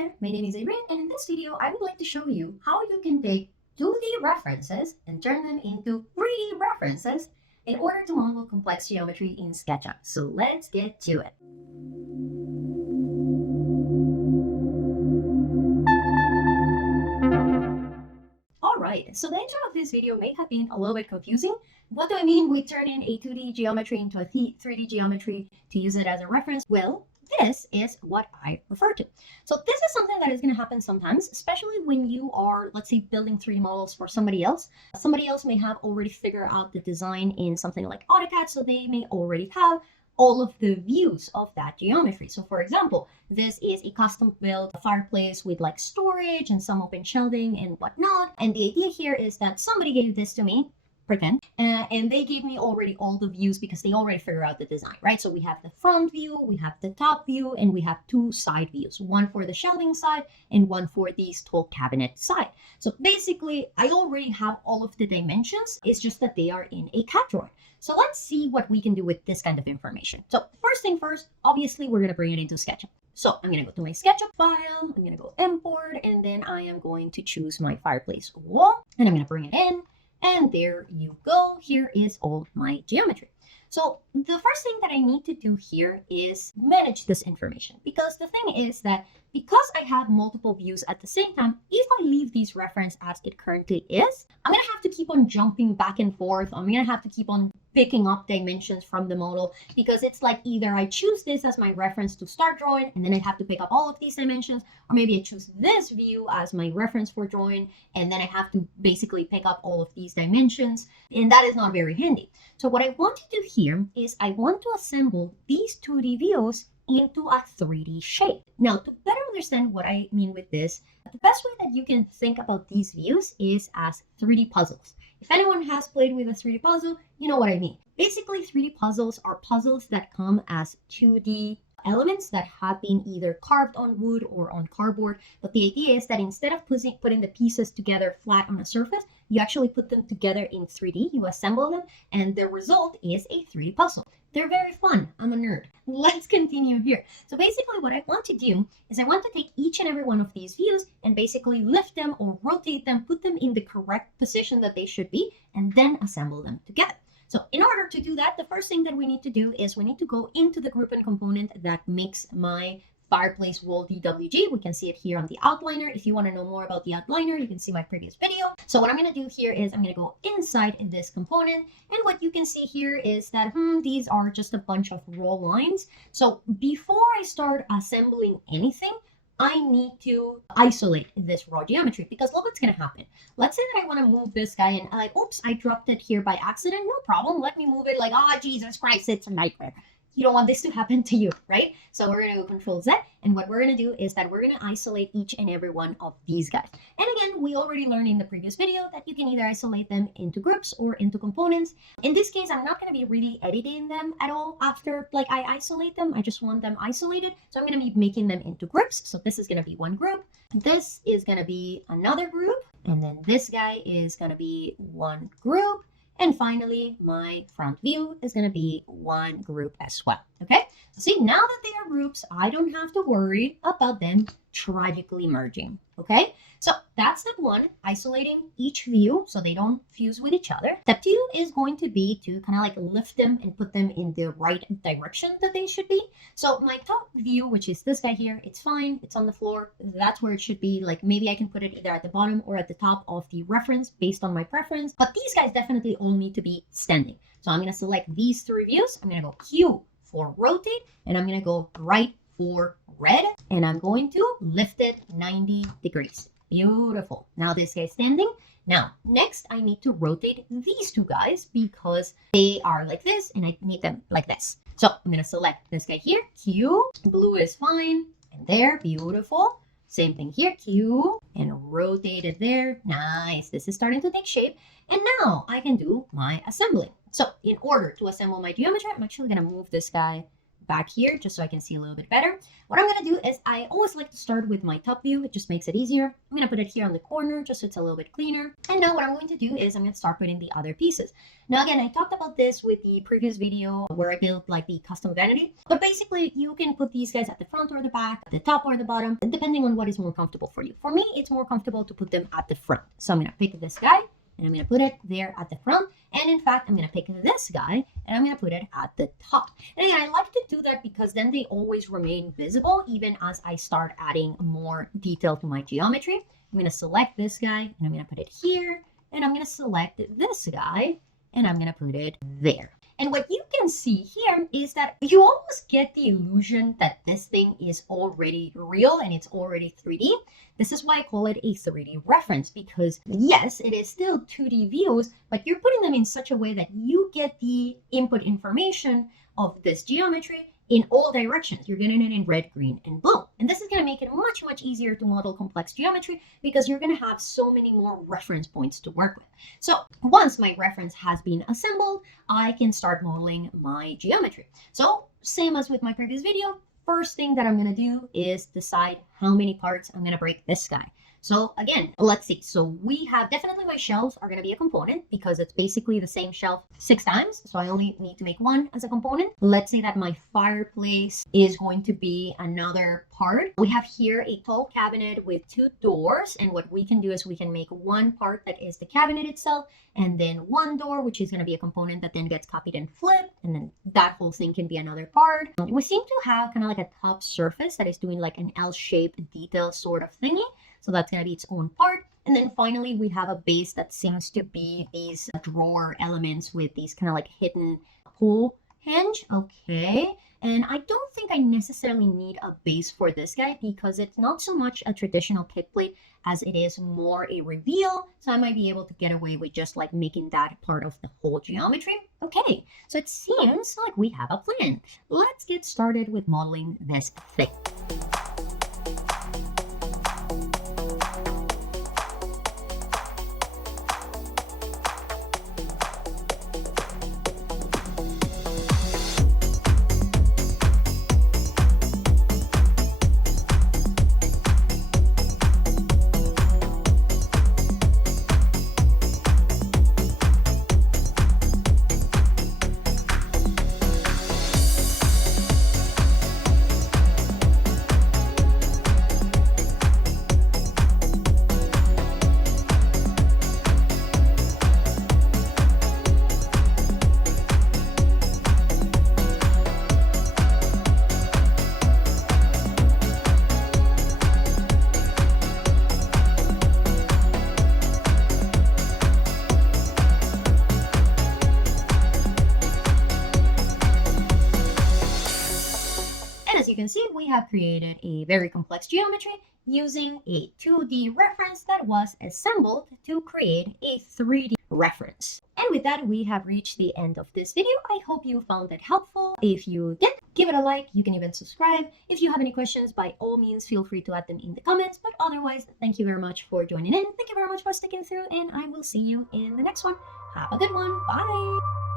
Hi there, my name is Adrian, and in this video, I would like to show you how you can take 2D references and turn them into 3D references in order to model complex geometry in Sketchup. So let's get to it. Alright, so the intro of this video may have been a little bit confusing. What do I mean with turning a 2D geometry into a 3D geometry to use it as a reference? Well, this is what I refer to. So this is something that is going to happen sometimes, especially when you are, let's say, building 3D models for somebody else. Somebody else may have already figured out the design in something like AutoCAD, so they may already have all of the views of that geometry. So for example, this is a custom built fireplace with like storage and some open shelving and whatnot. And the idea here is that somebody gave this to me, pretend, and they gave me already all the views because they already figured out the design, right? So we have the front view, we have the top view, and we have two side views, one for the shelving side and one for the tall cabinet side. So basically, I already have all of the dimensions. It's just that they are in a CAD drawing. So let's see what we can do with this kind of information. So first thing first, obviously, we're going to bring it into SketchUp. So I'm going to go to my SketchUp file, I'm going to go import, and then I am going to choose my fireplace wall, and I'm going to bring it in. And there you go. Here is all my geometry. So the first thing that I need to do here is manage this information, because the thing is that because I have multiple views at the same time, if I leave these reference as it currently is, I'm going to have to keep on jumping back and forth. I'm going to have to keep on picking up dimensions from the model, because it's like either I choose this as my reference to start drawing and then I have to pick up all of these dimensions, or maybe I choose this view as my reference for drawing and then I have to basically pick up all of these dimensions, and that is not very handy. So what I want to do here is I want to assemble these 2D views into a 3D shape. Now, to better understand what I mean with this, the best way that you can think about these views is as 3D puzzles. If anyone has played with a 3D puzzle, you know what I mean. Basically, 3D puzzles are puzzles that come as 2D elements that have been either carved on wood or on cardboard. But the idea is that instead of putting the pieces together flat on a surface, you actually put them together in 3D, you assemble them, and the result is a 3D puzzle. They're very fun. I'm a nerd. Let's continue here. So basically what I want to do is I want to take each and every one of these views and basically lift them or rotate them, put them in the correct position that they should be, and then assemble them together. So in order to do that, the first thing that we need to do is we need to go into the group and component that makes my fireplace wall DWG. We can see it here on the outliner. If you want to know more about the outliner, you can see my previous video. So what I'm going to do here is I'm going to go inside in this component. And what you can see here is that these are just a bunch of raw lines. So before I start assembling anything, I need to isolate this raw geometry, because look what's going to happen. Let's say that I want to move this guy and like, oops, I dropped it here by accident. No problem. Let me move it. Like, oh, Jesus Christ, it's a nightmare. You don't want this to happen to you, right? So we're going to go Control Z, and what we're going to do is that we're going to isolate each and every one of these guys. And again, we already learned in the previous video that you can either isolate them into groups or into components. In this case, I'm not going to be really editing them at all after like I isolate them. I just want them isolated. So I'm going to be making them into groups. So this is going to be one group. This is going to be another group. And then this guy is going to be one group. And finally, my front view is going to be one group as well. Okay, so see, now that they are groups, I don't have to worry about them tragically merging. Okay, so that's step one, isolating each view so they don't fuse with each other. Step two is going to be to kind of like lift them and put them in the right direction that they should be. So my top view, which is this guy here, it's fine. It's on the floor. That's where it should be. Like maybe I can put it either at the bottom or at the top of the reference based on my preference. But these guys definitely all need to be standing. So I'm going to select these three views. I'm going to go Q for rotate, and I'm going to go right for red, and I'm going to lift it 90 degrees. Beautiful. Now this guy's standing. Now, next I need to rotate these two guys because they are like this and I need them like this. So I'm going to select this guy here, Q, blue is fine, and there, beautiful. Same thing here, Q, and rotate it there. Nice. This is starting to take shape. And now I can do my assembly. So in order to assemble my geometry, I'm actually going to move this guy back here just so I can see a little bit better. What I'm going to do is I always like to start with my top view. It just makes it easier. I'm going to put it here on the corner just so it's a little bit cleaner. And now what I'm going to do is I'm going to start putting the other pieces. Now again, I talked about this with the previous video where I built like the custom vanity. But basically you can put these guys at the front or the back, at the top or the bottom, depending on what is more comfortable for you. For me, it's more comfortable to put them at the front. So I'm going to pick this guy and I'm going to put it there at the front. And in fact, I'm going to pick this guy and I'm going to put it at the top. And again, I like to do that because then they always remain visible even as I start adding more detail to my geometry. I'm going to select this guy and I'm going to put it here. And I'm going to select this guy and I'm going to put it there. And what you can see here is that you almost get the illusion that this thing is already real and it's already 3D. This is why I call it a 3D reference, because yes, it is still 2D views, but you're putting them in such a way that you get the input information of this geometry in all directions. You're getting it in red, green, and blue. And this is going to make it much, much easier to model complex geometry because you're going to have so many more reference points to work with. So once my reference has been assembled, I can start modeling my geometry. So same as with my previous video, first thing that I'm going to do is decide how many parts I'm going to break this guy. So again, let's see. So we have definitely my shelves are going to be a component because it's basically the same shelf 6 times. So I only need to make one as a component. Let's say that my fireplace is going to be another part. We have here a tall cabinet with 2 doors. And what we can do is we can make one part that is the cabinet itself and then one door, which is going to be a component that then gets copied and flipped. And then that whole thing can be another part. We seem to have kind of like a top surface that is doing like an L-shaped detail sort of thingy. So that's going to be its own part. And then finally, we have a base that seems to be these drawer elements with these kind of like hidden pull hinge. Okay. And I don't think I necessarily need a base for this guy because it's not so much a traditional kick plate as it is more a reveal. So I might be able to get away with just like making that part of the whole geometry. Okay, so it seems like we have a plan. Let's get started with modeling this thing. You can see we have created a very complex geometry using a 2D reference that was assembled to create a 3D reference. And with that, we have reached the end of this video. I hope you found it helpful. If you did, give it a like. You can even subscribe. If you have any questions, by all means, feel free to add them in the comments. But otherwise, thank you very much for joining in. Thank you very much for sticking through, and I will see you in the next one. Have a good one. Bye.